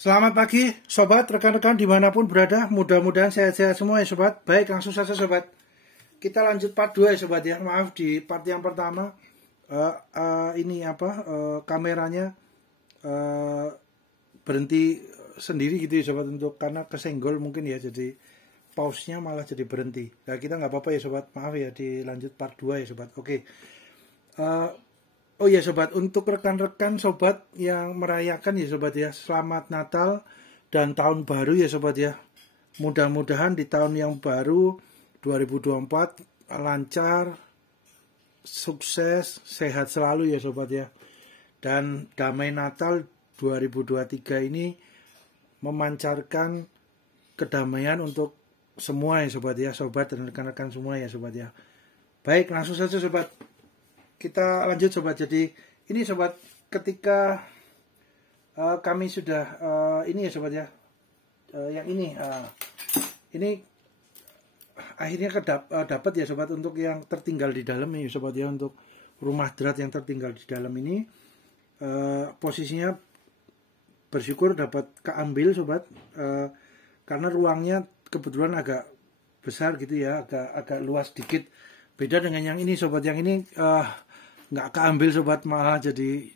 Selamat pagi sobat, rekan-rekan dimanapun berada. Mudah-mudahan sehat-sehat semua ya sobat. Baik, langsung saja sobat. Kita lanjut part 2 ya sobat ya. Maaf di part yang pertama kameranya berhenti sendiri gitu ya sobat, untuk karena kesenggol mungkin ya, jadi pause-nya malah jadi berhenti. Nah kita nggak apa-apa ya sobat, maaf ya, dilanjut part 2 ya sobat. Oke. Oh ya sobat, untuk rekan-rekan sobat yang merayakan ya sobat ya, selamat Natal dan tahun baru ya sobat ya. Mudah-mudahan di tahun yang baru 2024 lancar, sukses, sehat selalu ya sobat ya. Dan damai Natal 2023 ini memancarkan kedamaian untuk semua ya sobat ya, sobat dan rekan-rekan semua ya sobat ya. Baik, langsung saja sobat. Kita lanjut sobat. Jadi ini sobat, ketika kami sudah ini ya sobat ya, yang ini akhirnya dapat ya sobat, untuk yang tertinggal di dalam ini sobat ya, untuk rumah drat yang tertinggal di dalam ini, posisinya bersyukur dapat keambil sobat, karena ruangnya kebetulan agak besar gitu ya, agak luas dikit. Beda dengan yang ini sobat, yang ini nggak keambil sobat, malah jadi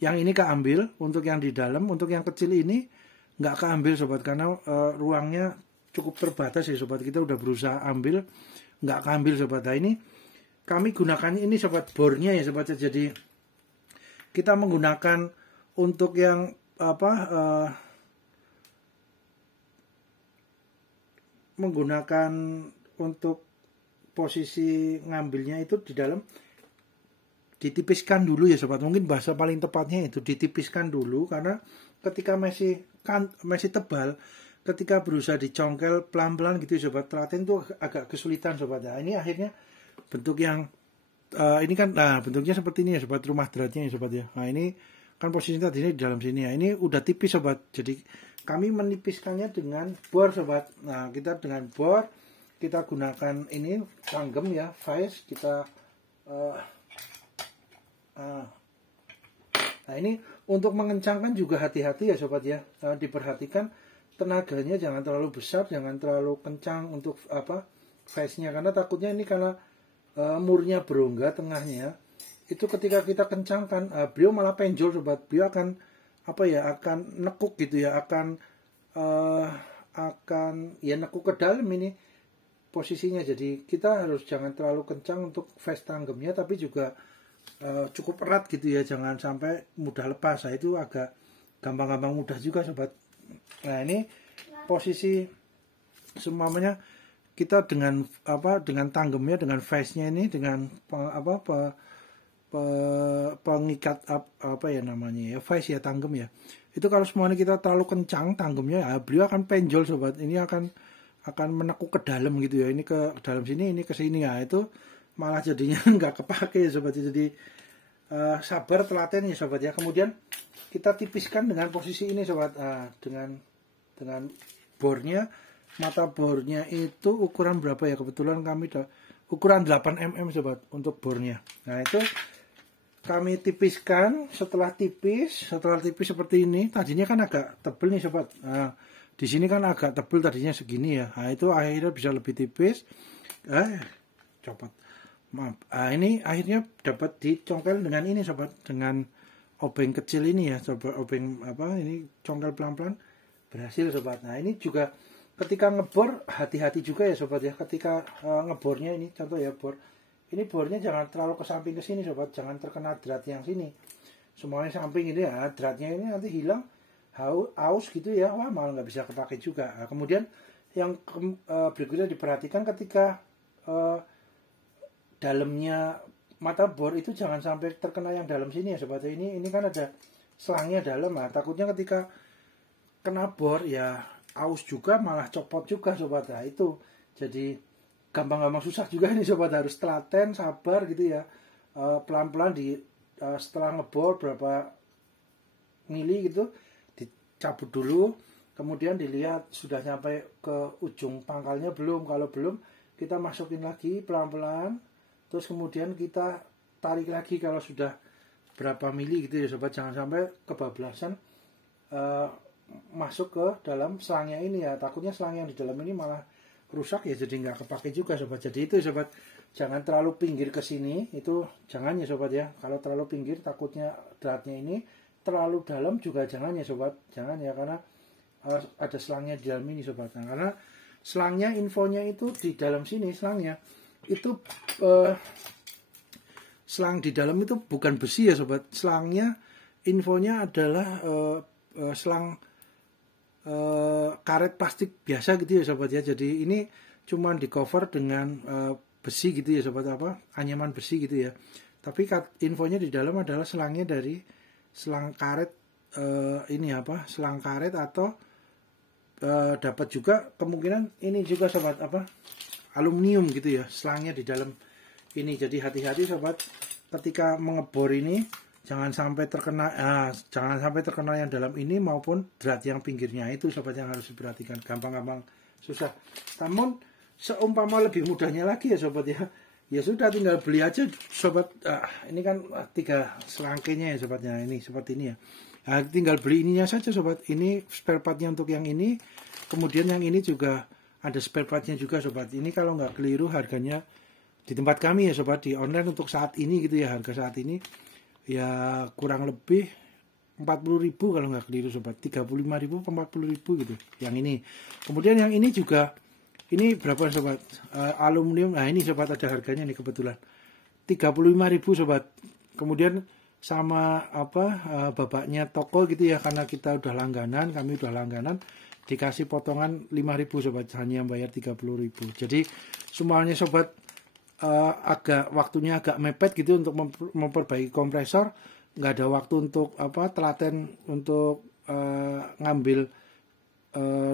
yang ini keambil. Untuk yang di dalam, untuk yang kecil ini nggak keambil sobat, karena ruangnya cukup terbatas ya sobat. Kita udah berusaha ambil, nggak keambil sobat. Nah ini kami gunakan ini sobat, bornya ya sobat. Jadi kita menggunakan untuk yang menggunakan untuk posisi ngambilnya itu di dalam, ditipiskan dulu ya sobat. Mungkin bahasa paling tepatnya itu ditipiskan dulu, karena ketika masih tebal, ketika berusaha dicongkel pelan-pelan gitu ya sobat, telaten itu agak kesulitan sobat. Nah ini akhirnya bentuk yang ini kan, nah bentuknya seperti ini ya sobat, rumah dratnya ya sobat ya. Nah ini kan posisi tadinya di dalam sini ya, ini udah tipis sobat. Jadi kami menipiskannya dengan bor sobat. Nah kita dengan bor, kita gunakan ini tanggem ya, vise. Kita nah ini untuk mengencangkan juga hati-hati ya sobat ya. Diperhatikan tenaganya jangan terlalu besar, jangan terlalu kencang untuk vise-nya, karena takutnya ini karena murnya berongga tengahnya, itu ketika kita kencangkan beliau malah penjol sobat. Beliau akan akan nekuk gitu ya, akan nekuk ke dalam ini posisinya. Jadi kita harus jangan terlalu kencang untuk vise tanggemnya, tapi juga cukup erat gitu ya, jangan sampai mudah lepas. Nah itu agak gampang-gampang mudah juga sobat. Nah ini posisi semuanya kita dengan tanggemnya, dengan vise-nya ini, dengan pengikat vise ya, tanggem ya. Itu kalau semuanya kita terlalu kencang tanggemnya, beliau akan penjol sobat. Ini akan menekuk ke dalam gitu ya, ini ke dalam sini, ini ke sini ya, itu malah jadinya nggak kepake ya sobat. Jadi sabar, telaten ya sobat ya. Kemudian kita tipiskan dengan posisi ini sobat, dengan bornya. Mata bornya itu ukuran berapa ya, kebetulan kami ukuran 8 mm sobat untuk bornya. Nah itu kami tipiskan. Setelah tipis seperti ini, tadinya kan agak tebel nih sobat. Nah di sini kan agak tebel tadinya segini ya. Nah itu akhirnya bisa lebih tipis. Copot. Maaf. Nah ini akhirnya dapat dicongkel dengan ini sobat, dengan obeng kecil ini ya sobat. Obeng ini congkel pelan-pelan, berhasil sobat. Nah ini juga ketika ngebor hati-hati juga ya sobat ya. Ketika ngebornya ini, contoh ya bor. Ini bornya jangan terlalu ke samping ke sini sobat, jangan terkena drat yang sini. Semuanya samping ini ya, dratnya ini nanti hilang, aus gitu ya, wah malah nggak bisa kepake juga. Nah, kemudian yang berikutnya diperhatikan ketika dalamnya mata bor itu jangan sampai terkena yang dalam sini ya sobat. Ini kan ada selangnya dalam, takutnya ketika kena bor ya aus juga, malah copot juga sobat. Nah itu jadi gampang-gampang susah juga ini sobat, harus telaten, sabar gitu ya. Pelan-pelan setelah ngebor berapa mili gitu, cabut dulu, kemudian dilihat sudah sampai ke ujung pangkalnya belum. Kalau belum, kita masukin lagi pelan-pelan, terus kemudian kita tarik lagi kalau sudah berapa mili gitu ya sobat. Jangan sampai kebablasan uh, masuk ke dalam selangnya ini ya. Takutnya selang yang di dalam ini malah rusak ya, jadi nggak kepake juga sobat. Jadi itu sobat, jangan terlalu pinggir ke sini, itu jangan ya sobat ya. Kalau terlalu pinggir takutnya dratnya ini terlalu dalam juga jangan ya sobat, jangan ya, karena ada selangnya di dalam ini sobat. Nah, karena selangnya infonya itu di dalam sini, selangnya itu selang di dalam itu bukan besi ya sobat. Selangnya infonya adalah selang karet plastik biasa gitu ya sobat ya. Jadi ini cuma di cover dengan besi gitu ya sobat, anyaman besi gitu ya. Tapi infonya di dalam adalah selangnya dari selang karet, selang karet, atau dapat juga kemungkinan ini juga sobat aluminium gitu ya selangnya di dalam ini. Jadi hati-hati sobat ketika mengebor ini, jangan sampai terkena yang dalam ini maupun drat yang pinggirnya, itu sobat yang harus diperhatikan. Gampang-gampang susah. Namun seumpama lebih mudahnya lagi ya sobat ya sudah tinggal beli aja sobat. Ini kan 3 selangkainya ya sobatnya, ini seperti ini ya. Nah, tinggal beli ininya saja sobat. Ini spare partnya untuk yang ini, kemudian yang ini juga ada spare partnya juga sobat. Ini kalau nggak keliru harganya di tempat kami ya sobat, di online untuk saat ini gitu ya, harga saat ini ya kurang lebih 40.000 kalau nggak keliru sobat, 35.000 ke 40.000 gitu yang ini. Kemudian yang ini juga, ini berapa sobat, aluminium. Nah ini sobat ada harganya nih kebetulan 35.000 sobat. Kemudian sama babaknya toko gitu ya, karena kita udah langganan, kami udah langganan, dikasih potongan 5.000 sobat, hanya bayar 30.000. Jadi semuanya sobat waktunya agak mepet gitu untuk memperbaiki kompresor, nggak ada waktu untuk telaten untuk ngambil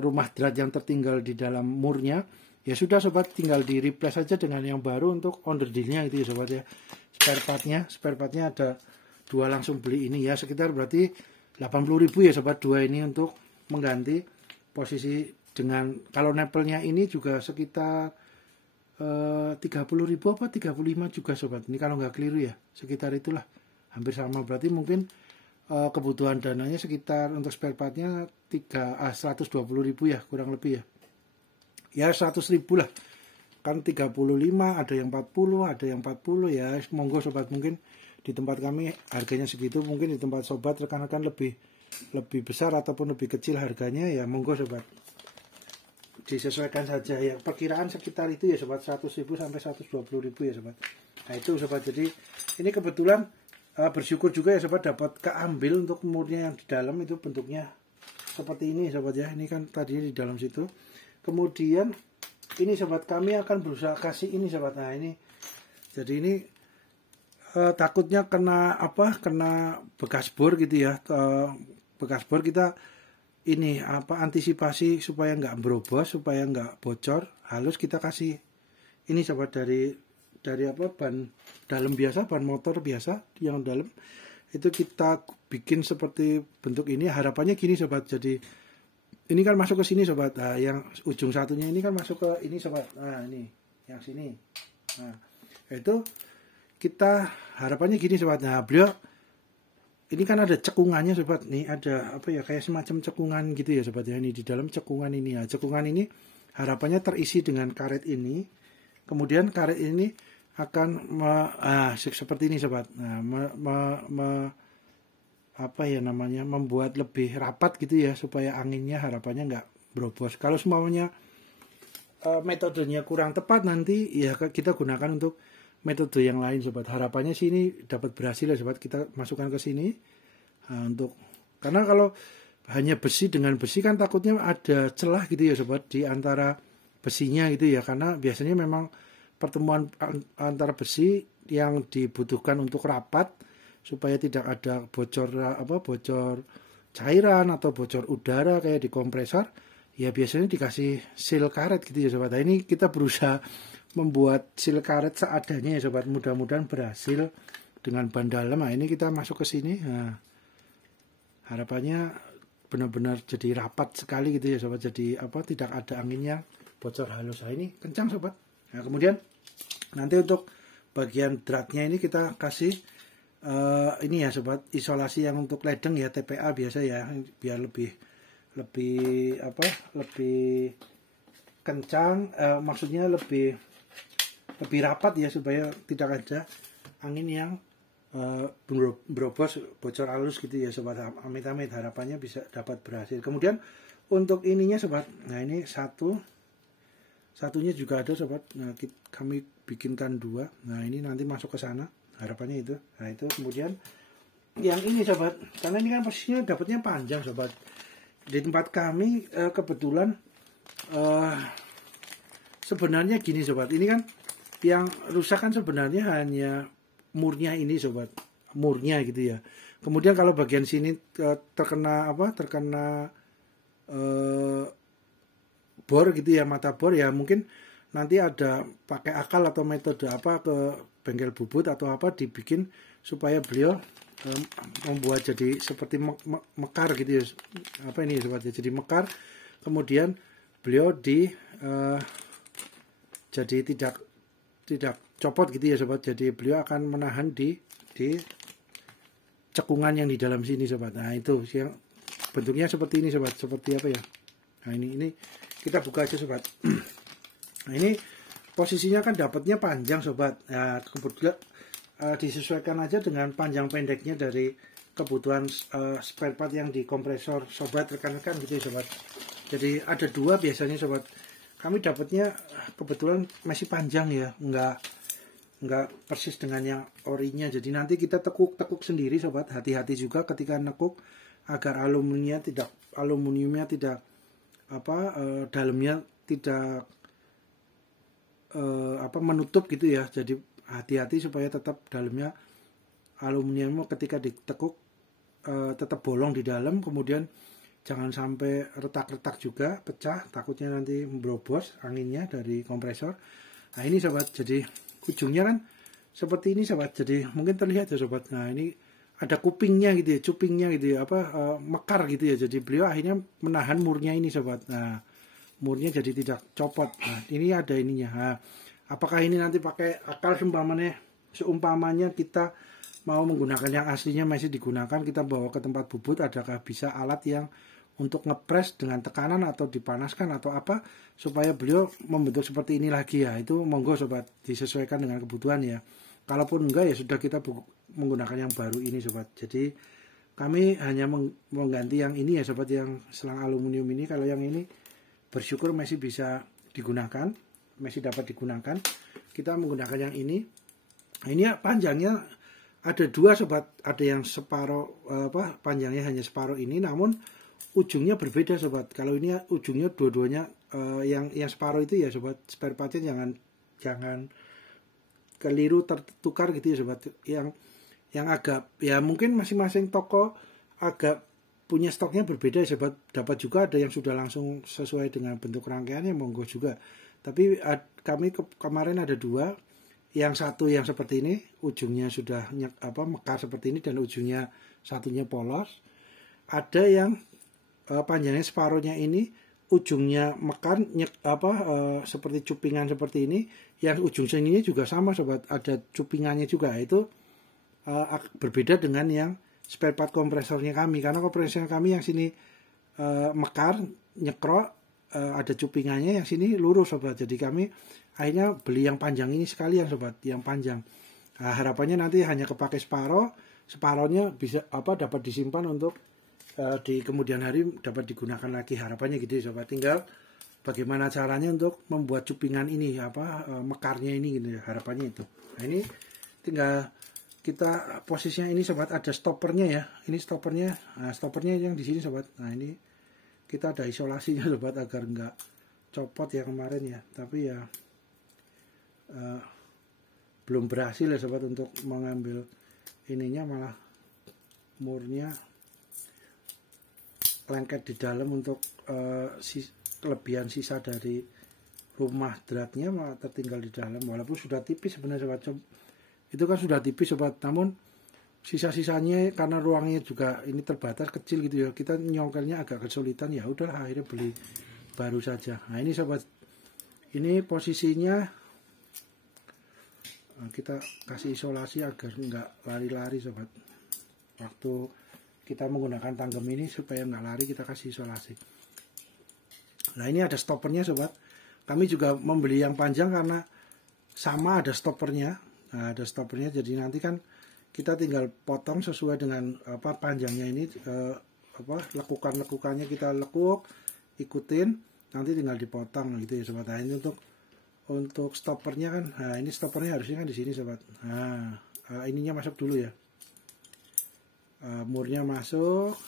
rumah drat yang tertinggal di dalam murnya. Ya sudah sobat, tinggal di replace saja dengan yang baru untuk onderdilnya gitu ya sobat ya. Spare partnya ada 2, langsung beli ini ya, sekitar berarti 80.000 ya sobat, 2 ini untuk mengganti posisi. Dengan kalau nepelnya ini juga sekitar 30.000 apa 35 juga sobat, ini kalau nggak keliru ya, sekitar itulah, hampir sama. Berarti mungkin kebutuhan dananya sekitar untuk spare partnya 120.000 ya, kurang lebih ya 100.000 lah kan, 35 ada yang 40, ada yang 40 ya. Monggo sobat, mungkin di tempat kami harganya segitu, mungkin di tempat sobat rekan-rekan lebih besar ataupun lebih kecil harganya ya, monggo sobat disesuaikan saja ya. Perkiraan sekitar itu ya sobat, 100.000 sampai 120.000 ya sobat. Nah itu sobat, jadi ini kebetulan bersyukur juga ya sobat dapat keambil untuk murnya yang di dalam itu, bentuknya seperti ini sobat ya. Ini kan tadi di dalam situ. Kemudian ini sobat, kami akan berusaha kasih ini sobat. Nah ini jadi ini takutnya kena bekas bor gitu ya. Bekas bor kita ini antisipasi supaya nggak berobos, supaya nggak bocor halus, kita kasih ini sobat dari ban dalam biasa, ban motor biasa yang dalam itu kita bikin seperti bentuk ini. Harapannya gini sobat, jadi ini kan masuk ke sini sobat. Nah, yang ujung satunya ini kan masuk ke ini sobat. Nah ini yang sini. Nah itu kita harapannya gini sobat. Nah beliau ini kan ada cekungannya sobat, nih ada kayak semacam cekungan gitu ya sobat ya. Ini di dalam cekungan ini ya, cekungan ini harapannya terisi dengan karet ini. Kemudian karet ini akan seperti ini sobat. Nah membuat lebih rapat gitu ya, supaya anginnya harapannya nggak berobos. Kalau semuanya metodenya kurang tepat, nanti ya kita gunakan untuk metode yang lain sobat. Harapannya sih ini dapat berhasil ya sobat, kita masukkan ke sini. Nah, karena kalau hanya besi dengan besi kan takutnya ada celah gitu ya sobat di antara besinya gitu ya, karena biasanya memang pertemuan antara besi yang dibutuhkan untuk rapat supaya tidak ada bocor cairan atau bocor udara kayak di kompresor ya, biasanya dikasih seal karet gitu ya sobat. Nah, ini kita berusaha membuat seal karet seadanya ya sobat, mudah-mudahan berhasil dengan ban dalam. Nah ini kita masuk ke sini. Nah, harapannya benar-benar jadi rapat sekali gitu ya sobat, jadi tidak ada anginnya bocor halus. Nah ini kencang sobat. Nah kemudian nanti untuk bagian dratnya ini kita kasih ini ya sobat, isolasi yang untuk ledeng ya, TPA biasa ya, biar lebih lebih apa lebih kencang, maksudnya lebih rapat ya, supaya tidak ada angin yang berobos, bocor halus gitu ya sobat. Amit-amit, harapannya bisa dapat berhasil. Kemudian untuk ininya sobat, nah ini satunya juga ada sobat. Nah, kami bikinkan dua. Nah ini nanti masuk ke sana, harapannya itu. Nah itu kemudian yang ini sobat, karena ini kan posisinya dapatnya panjang sobat. Di tempat kami kebetulan sebenarnya gini sobat, ini kan yang rusak kan sebenarnya hanya murnya ini sobat, murnya gitu ya. Kemudian kalau bagian sini terkena bor gitu ya, mata bor ya, mungkin nanti ada pakai akal atau metode apa ke bengkel bubut atau apa, dibikin supaya beliau membuat jadi seperti mekar gitu ya, apa ini sobat ya, jadi mekar. Kemudian beliau jadi tidak copot gitu ya sobat. Jadi beliau akan menahan di cekungan yang di dalam sini sobat. Nah itu yang bentuknya seperti ini sobat, seperti apa ya. Nah ini kita buka aja sobat. Nah ini posisinya kan dapatnya panjang sobat. Nah kebetulan disesuaikan aja dengan panjang pendeknya dari kebutuhan spare part yang di kompresor sobat, rekan-rekan gitu ya sobat. Jadi ada dua biasanya sobat. Kami dapatnya kebetulan masih panjang ya, nggak persis dengan yang orinya. Jadi nanti kita tekuk sendiri sobat. Hati-hati juga ketika nekuk agar aluminiumnya tidak dalamnya tidak menutup gitu ya. Jadi hati-hati supaya tetap dalamnya aluminium ketika ditekuk tetap bolong di dalam, kemudian jangan sampai retak-retak juga, pecah, takutnya nanti berobos anginnya dari kompresor. Nah ini sobat, jadi ujungnya kan seperti ini sobat, jadi mungkin terlihat ya sobat. Nah ini ada kupingnya gitu ya, cupingnya gitu ya, mekar gitu ya. Jadi beliau akhirnya menahan murnya ini sobat. Nah murnya jadi tidak copot. Nah ini ada ininya. Nah, apakah ini nanti pakai akal seumpamanya kita mau menggunakan yang aslinya masih digunakan, kita bawa ke tempat bubut, adakah bisa alat yang untuk ngepres dengan tekanan atau dipanaskan atau apa supaya beliau membentuk seperti ini lagi ya. Itu monggo sobat, disesuaikan dengan kebutuhan ya. Kalaupun enggak ya sudah, kita menggunakan yang baru ini sobat. Jadi kami hanya mengganti yang ini ya sobat, yang selang aluminium ini. Kalau yang ini bersyukur masih bisa digunakan, masih dapat digunakan. Kita menggunakan yang ini. Nah, ini ya, panjangnya ada dua sobat, ada yang separuh panjangnya hanya separuh ini, namun ujungnya berbeda sobat. Kalau ini ujungnya dua-duanya yang separuh itu ya sobat, spare partnya jangan keliru tertukar gitu ya sobat. Yang agak ya mungkin masing-masing toko agak punya stoknya berbeda ya sobat. Dapat juga ada yang sudah langsung sesuai dengan bentuk rangkaiannya, monggo juga. Tapi kami kemarin ada dua, yang satu yang seperti ini, ujungnya sudah mekar seperti ini dan ujungnya satunya polos. Ada yang panjangnya separuhnya ini, ujungnya mekar seperti cupingan seperti ini. Yang ujung sininya juga sama sobat, ada cupingannya juga. Itu berbeda dengan yang spare part kompresornya kami, karena kompresor kami yang sini mekar nyekrok, ada cupingannya, yang sini lurus sobat. Jadi kami akhirnya beli yang panjang ini sekalian sobat, yang panjang. Nah, harapannya nanti hanya kepakai separohnya bisa dapat disimpan untuk di kemudian hari dapat digunakan lagi, harapannya gitu sobat. Tinggal bagaimana caranya untuk membuat cupingan ini mekarnya ini gitu ya, harapannya itu. Nah ini tinggal kita posisinya ini sobat, ada stoppernya ya. Ini stoppernya, nah stoppernya yang di sini sobat. Nah ini kita ada isolasinya sobat agar enggak copot ya kemarin ya. Tapi ya belum berhasil ya sobat untuk mengambil ininya, malah murnya lengket di dalam untuk kelebihan sisa dari rumah dratnya malah tertinggal di dalam, walaupun sudah tipis sebenarnya sobat. Itu kan sudah tipis sobat, namun sisa-sisanya karena ruangnya juga ini terbatas kecil gitu ya, kita nyongkelnya agak kesulitan, ya udahlah akhirnya beli baru saja. Nah ini sobat, ini posisinya kita kasih isolasi agar nggak lari-lari sobat. Waktu kita menggunakan tanggem ini supaya nggak lari, kita kasih isolasi. Nah ini ada stoppernya sobat. Kami juga membeli yang panjang karena sama ada stoppernya. Nah ada stoppernya, jadi nanti kan kita tinggal potong sesuai dengan apa panjangnya ini, lekukannya kita lekuk, ikutin, nanti tinggal dipotong gitu ya sobat. Nah ini untuk stoppernya kan, nah ini stoppernya harusnya kan di sini sobat. Nah ininya masuk dulu ya, murnya masuk,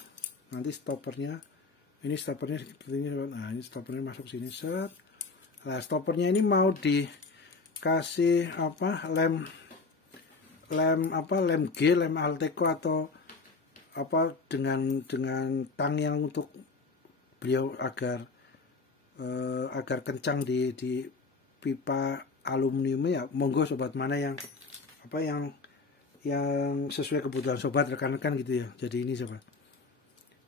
nanti stoppernya, ini stoppernya seperti ini sobat. Nah ini stoppernya masuk sini set. Nah stoppernya ini mau dikasih apa lem G, lem Alteco atau apa dengan tang yang untuk beliau agar kencang di pipa aluminium ya, monggo sobat, mana yang sesuai kebutuhan sobat, rekan-rekan gitu ya. Jadi ini sobat,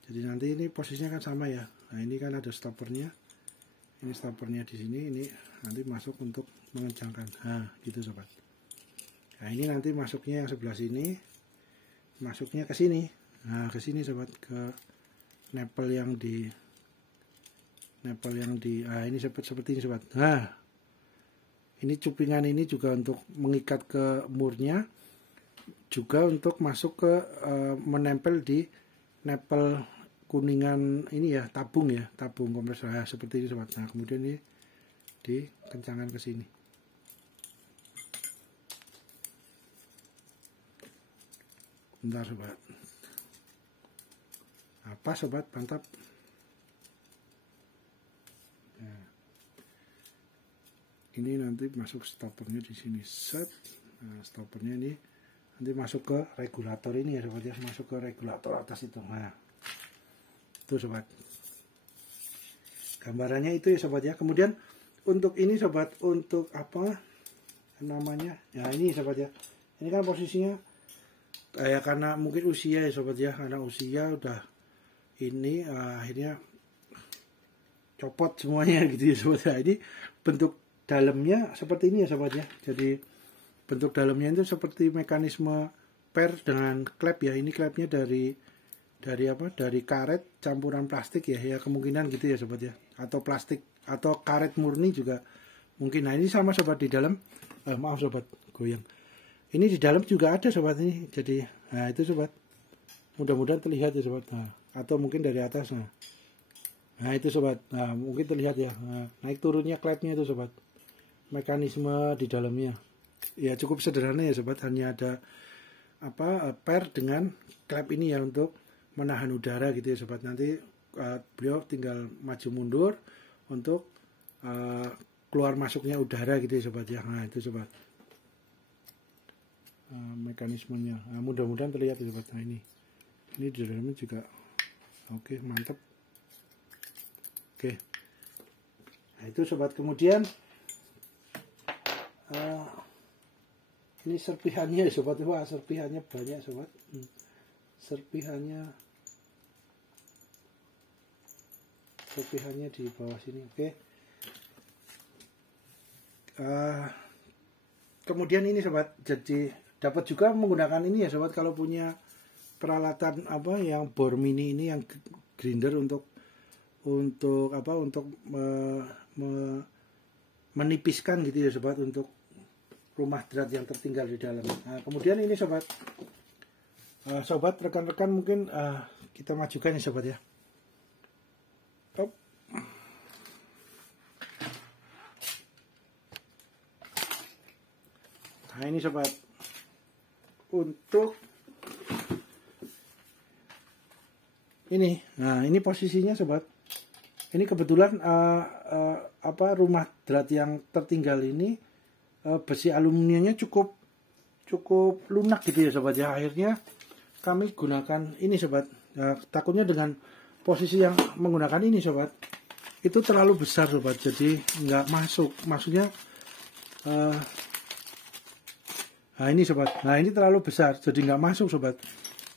jadi nanti ini posisinya kan sama ya. Nah ini kan ada stoppernya, ini stoppernya di sini, ini nanti masuk untuk mengencangkan, nah gitu sobat. Nah ini nanti masuknya yang sebelah sini, masuknya ke sini, nah ke sini sobat, ke nepel yang di nah ini seperti ini sobat. Nah ini cupingan ini juga untuk mengikat ke murnya, juga untuk masuk ke menempel di nepel kuningan ini ya, tabung kompresor. Nah, seperti ini sobat. Nah kemudian ini dikencangkan ke sini. Bentar sobat. Apa sobat, mantap. Nah, ini nanti masuk stoppernya di sini set. Nah, stoppernya ini nanti masuk ke regulator ini ya sobat ya, masuk ke regulator atas itu. Nah itu sobat, gambarannya itu ya sobat ya. Kemudian untuk ini sobat, untuk apa namanya ya, ini sobat ya, ini kan posisinya kayak karena mungkin usia ya sobat ya, karena usia udah ini akhirnya copot semuanya gitu ya sobat ya. Ini bentuk dalamnya seperti ini ya sobat ya. Jadi bentuk dalamnya itu seperti mekanisme per dengan klep ya. Ini klepnya dari karet campuran plastik ya, kemungkinan gitu ya sobat ya, atau plastik atau karet murni juga mungkin. Nah ini sama sobat, di dalam maaf sobat goyang, ini di dalam juga ada sobat ini. Jadi nah itu sobat, mudah-mudahan terlihat ya sobat. Nah, atau mungkin dari atas, nah itu sobat, nah mungkin terlihat ya. Nah, naik turunnya klepnya itu sobat, mekanisme di dalamnya ya cukup sederhana ya sobat, hanya ada per dengan klep ini ya untuk menahan udara gitu ya sobat. Nanti beliau tinggal maju mundur untuk keluar masuknya udara gitu ya sobat ya. Nah itu sobat, mekanismenya. Nah, mudah-mudahan terlihat ya sobat. Nah ini di dalamnya juga oke, mantap. Oke, nah itu sobat. Kemudian ini serpihannya ya sobat. Wah serpihannya banyak sobat, serpihannya di bawah sini. Oke. Kemudian ini sobat, jadi dapat juga menggunakan ini ya sobat, kalau punya peralatan yang bor mini ini, yang grinder untuk menipiskan gitu ya sobat, untuk rumah drat yang tertinggal di dalam. Nah, kemudian ini sobat, rekan-rekan mungkin kita majukan ya sobat ya. Nah ini sobat, untuk ini, nah ini posisinya sobat. Ini kebetulan rumah drat yang tertinggal ini besi aluminiumnya cukup lunak gitu ya sobat ya. Akhirnya kami gunakan ini sobat. Nah, takutnya dengan posisi yang menggunakan ini sobat, itu terlalu besar sobat, jadi nggak masuk. Maksudnya nah ini sobat, nah ini terlalu besar jadi nggak masuk sobat,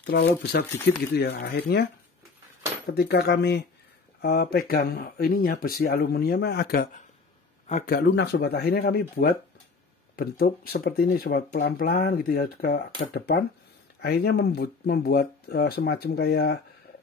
terlalu besar dikit gitu ya. Akhirnya ketika kami pegang ininya, besi aluminiumnya agak lunak sobat, akhirnya kami buat bentuk seperti ini sobat, pelan-pelan gitu ya ke depan, akhirnya membuat semacam kayak